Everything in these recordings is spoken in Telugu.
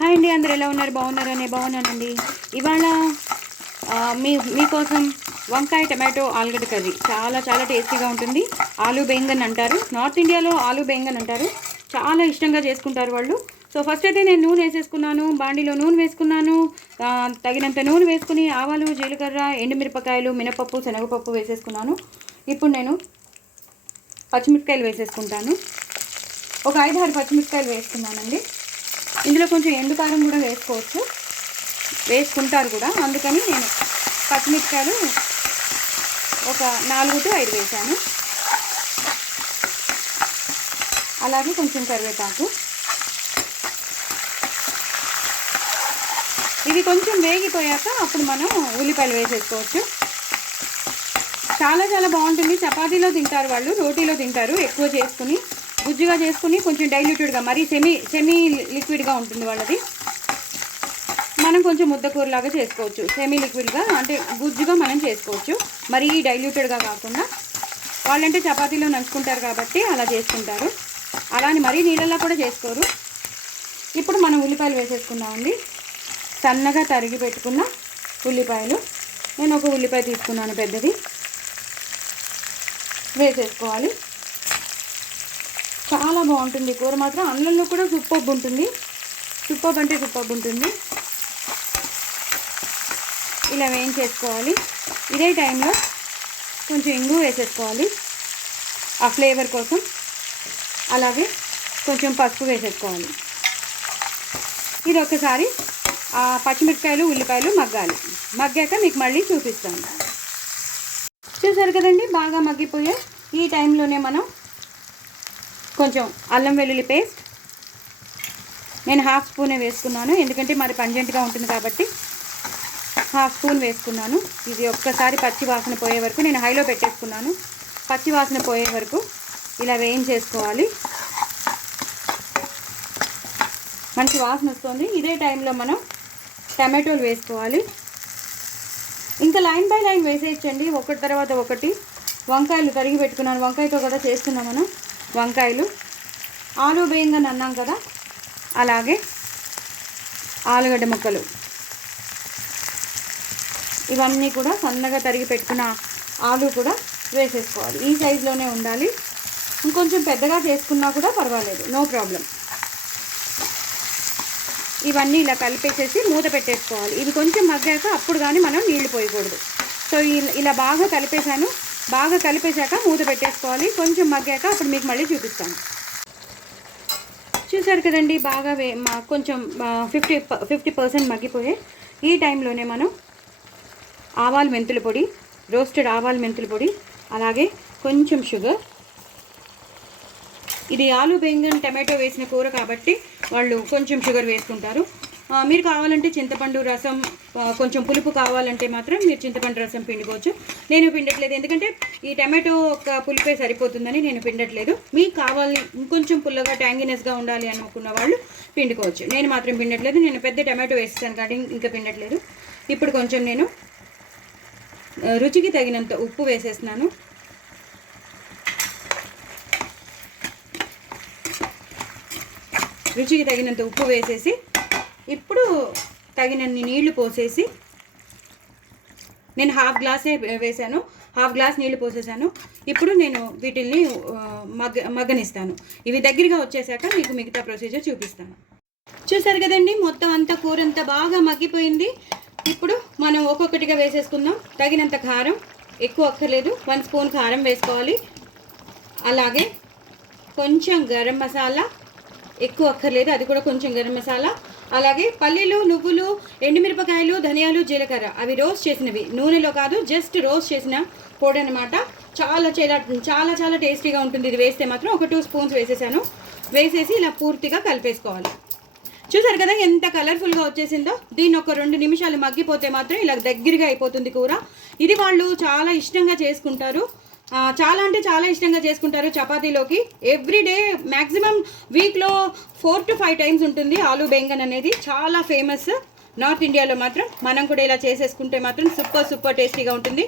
హాయ్ అండి, అందరు ఎలా ఉన్నారు? బాగున్నారని బాగున్నానండి. ఇవాళ మీకోసం వంకాయ టమాటో ఆలుగడ్డ కర్రీ చాలా చాలా టేస్టీగా ఉంటుంది. ఆలు బెంగన్ అంటారు, నార్త్ ఇండియాలో ఆలు బెంగన్ అంటారు. చాలా ఇష్టంగా చేసుకుంటారు వాళ్ళు. సో ఫస్ట్ అయితే నేను నూనె వేసేసుకున్నాను, బాండీలో నూనె వేసుకున్నాను. తగినంత నూనె వేసుకుని ఆవాలు, జీలకర్ర, ఎండుమిరపకాయలు, మినపప్పు, శనగపప్పు వేసేసుకున్నాను. ఇప్పుడు నేను పచ్చిమిరపకాయలు వేసేసుకుంటాను. ఒక 5-6 పచ్చిమిరపకాయలు వేసుకున్నానండి. ఇందులో కొంచెం ఎండు కారం కూడా వేసుకుంటారు కూడా, అందుకని నేను పచ్చిమిరపకాయలు ఒక 4-5 వేసాను. అలాగే కొంచెం కరివేపాకు. ఇవి కొంచెం వేగిపోయాక అప్పుడు మనం ఉల్లిపాయలు వేసేసుకోవచ్చు. చాలా చాలా బాగుంటుంది. చపాతీలో తింటారు వాళ్ళు, రోటీలో తింటారు. ఎక్కువ చేసుకుని గుజ్జుగా చేసుకుని కొంచెం డైల్యూటెడ్గా, మరీ సెమీ లిక్విడ్గా ఉంటుంది వాళ్ళది. మనం కొంచెం ముద్దకూరలాగా చేసుకోవచ్చు. సెమీ లిక్విడ్గా అంటే గుజ్జుగా మనం చేసుకోవచ్చు, మరీ డైల్యూటెడ్గా కాకుండా. వాళ్ళంటే చపాతీలో నంచుకుంటారు కాబట్టి అలా చేసుకుంటారు. అలానే మరీ నీళ్ళల్లో కూడా చేసుకోరు. ఇప్పుడు మనం ఉల్లిపాయలు వేసేసుకున్నామండి. సన్నగా తరిగి పెట్టుకున్న ఉల్లిపాయలు. నేను ఒక ఉల్లిపాయ తీసుకున్నాను పెద్దది, వేసేసుకోవాలి. చాలా బాగుంటుంది కూర మాత్రం. అన్నంలో కూడా సూపర్ ఉంటుంది. సూపర్ అంటే సూపర్ ఉంటుంది. ఇలా వేయించేసుకోవాలి. ఇదే టైంలో కొంచెం ఇంగు వేసేసుకోవాలి ఆ ఫ్లేవర్ కోసం. అలాగే కొంచెం పసుపు వేసేసుకోవాలి. ఇది ఒకసారి ఆ పచ్చిమిరపకాయలు, ఉల్లిపాయలు మగ్గాక మీకు మళ్ళీ చూపిస్తాను. చూసారు కదండి, బాగా మగ్గిపోయాయి. ఈ టైంలోనే మనం కొంచెం అల్లం వెల్లుల్లి పేస్ట్, నేను 1/2 స్పూనే వేసుకున్నాను, ఎందుకంటే మరి పంజెంట్గా ఉంటుంది కాబట్టి 1/2 స్పూన్ వేసుకున్నాను. ఇది ఒక్కసారి పచ్చి వాసన పోయే వరకు నేను హైలో పెట్టేసుకున్నాను. పచ్చి వాసన పోయే వరకు ఇలా వేయించేసుకోవాలి. మంచి వాసన వస్తుంది. ఇదే టైంలో మనం టమాటోలు వేసుకోవాలి. ఇంకా లైన్ బై లైన్ వేసేయచ్చండి, ఒకటి తర్వాత ఒకటి. వంకాయలు తరిగి పెట్టుకున్నాను, వంకాయతో కూడా చేస్తున్నాం మనం. వంకాయలు, ఆలు బెంగన్ అన్నాం కదా, అలాగే ఆలుగడ్డ ముక్కలు, ఇవన్నీ కూడా సన్నగా తరిగి పెట్టుకున్న ఆలు కూడా వేసేసుకోవాలి. ఈ సైజులోనే ఉండాలి. ఇంకొంచెం పెద్దగా చేసుకున్నా కూడా పర్వాలేదు, నో ప్రాబ్లం. ఇవన్నీ ఇలా కలిపేసేసి మూత పెట్టేసుకోవాలి. ఇవి కొంచెం మగ్గాక అప్పుడు కానీ మనం నీళ్లు పోయకూడదు. సో ఇలా బాగా కలిపేశాక మూత పెట్టేసుకోవాలి. కొంచెం మగ్గాక అప్పుడు మీకు మళ్ళీ చూపిస్తాను. చూసారు కదండి, బాగా కొంచెం 50% మగ్గిపోయే. ఈ టైంలోనే మనం ఆవాలు మెంతుల పొడి, రోస్టెడ్ ఆవాలు మెంతుల పొడి, అలాగే కొంచెం షుగర్. ఇది ఆలు బెంగన్ టమాటో వేసిన కూర కాబట్టి వాళ్ళు కొంచెం షుగర్ వేసుకుంటారు. మీరు కావాలంటే చింతపండు రసం, కొంచెం పులుపు కావాలంటే మాత్రం మీరు చింతపండు రసం పిండుకోవచ్చు. నేను పిండట్లేదు, ఎందుకంటే ఈ టమాటో ఒక పులిపే సరిపోతుందని నేను పిండట్లేదు. మీకు కావాలి ఇంకొంచెం పుల్లగా ట్యాంగినెస్గా ఉండాలి అనుకున్న వాళ్ళు పిండుకోవచ్చు. నేను మాత్రం పిండట్లేదు, నేను పెద్ద టమాటో వేస్తాను కానీ ఇంకా పిండట్లేదు. ఇప్పుడు కొంచెం నేను రుచికి తగినంత ఉప్పు వేసేస్తున్నాను. రుచికి తగినంత ఉప్పు వేసేసి ఇప్పుడు తగినన్ని నీళ్లు పోసేసి, నేను 1/2 గ్లాసే వేసాను, 1/2 గ్లాస్ నీళ్లు పోసేసాను. ఇప్పుడు నేను వీటిల్ని మగ్గనిస్తాను. ఇవి దగ్గరగా వచ్చేసాక మీకు మిగతా ప్రొసీజర్ చూపిస్తాను. చూసారు కదండి, మొత్తం అంతా కూర అంతా బాగా మగ్గిపోయింది. ఇప్పుడు మనం ఒక్కొక్కటిగా వేసేసుకుందాం. తగినంత కారం, ఎక్కువ అక్కర్లేదు, 1 స్పూన్ కారం వేసుకోవాలి. అలాగే కొంచెం గరం మసాలా, ఎక్కువ అక్కర్లేదు, అది కూడా కొంచెం గరం మసాలా. అలాగే పల్లీలు, నువ్వులు, ఎండుమిరపకాయలు, ధనియాలు, జీలకర్ర, అవి రోస్ట్ చేసినవి, నూనెలో కాదు, జస్ట్ రోస్ట్ చేసిన పొడి అనమాట. చాలా చాలా చాలా టేస్టీగా ఉంటుంది. ఇది వేస్తే మాత్రం ఒక 2 స్పూన్స్ వేసేసాను. వేసేసి ఇలా పూర్తిగా కలిపేసుకోవాలి. చూసారు కదా ఎంత కలర్ఫుల్గా వచ్చేసిందో. దీన్ని ఒక 2 నిమిషాలు మగ్గిపోతే మాత్రం ఇలా దగ్గరగా అయిపోతుంది కూర. ఇది వాళ్ళు చాలా ఇష్టంగా చేసుకుంటారు. చాలా అంటే చాలా ఇష్టంగా చేసుకుంటారు చపాతీలోకి. ఎవ్రీడే మ్యాక్సిమం వీక్లో 4 to 5 టైమ్స్ ఉంటుంది ఆలు బెంగన్ అనేది. చాలా ఫేమస్ నార్త్ ఇండియాలో మాత్రం. మనం కూడా ఇలా చేసేసుకుంటే మాత్రం సూపర్ టేస్టీగా ఉంటుంది.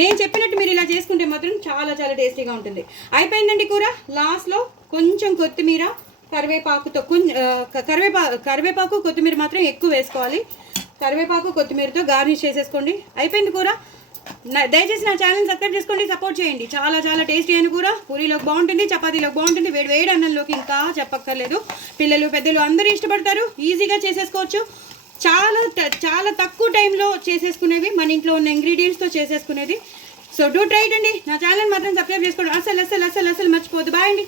నేను చెప్పినట్టు మీరు ఇలా చేసుకుంటే మాత్రం చాలా చాలా టేస్టీగా ఉంటుంది. అయిపోయిందండి కూర. లాస్ట్లో కొంచెం కొత్తిమీర, కరివేపాకుతో కరివేపాకు కొత్తిమీర మాత్రం ఎక్కువ వేసుకోవాలి. కరివేపాకు కొత్తిమీరతో గార్నిష్ చేసేసుకోండి. అయిపోయింది కూర. దయచేసి నా ఛానల్ సబ్స్క్రైబ్ చేసుకోండి, సపోర్ట్ చేయండి. చాలా చాలా టేస్టీ అయిన కూర. పూరీలోకి బాగుంటుంది, చపాతీలోకి బాగుంటుంది, వేడి వేడి అన్నంలోకి ఇంకా చెప్పక్కర్లేదు. పిల్లలు పెద్దలు అందరూ ఇష్టపడతారు. ఈజీగా చేసేసుకోవచ్చు. చాలా తక్కువ టైంలో చేసేసుకునేవి, మన ఇంట్లో ఉన్న ఇంగ్రీడియంట్స్తో చేసేసుకునేది. సో డూ ట్రై అండి. నా ఛానల్ మాత్రం సబ్స్క్రైబ్ చేసుకోండి. అసలు మర్చిపోద్దు. బాయ్ అండి.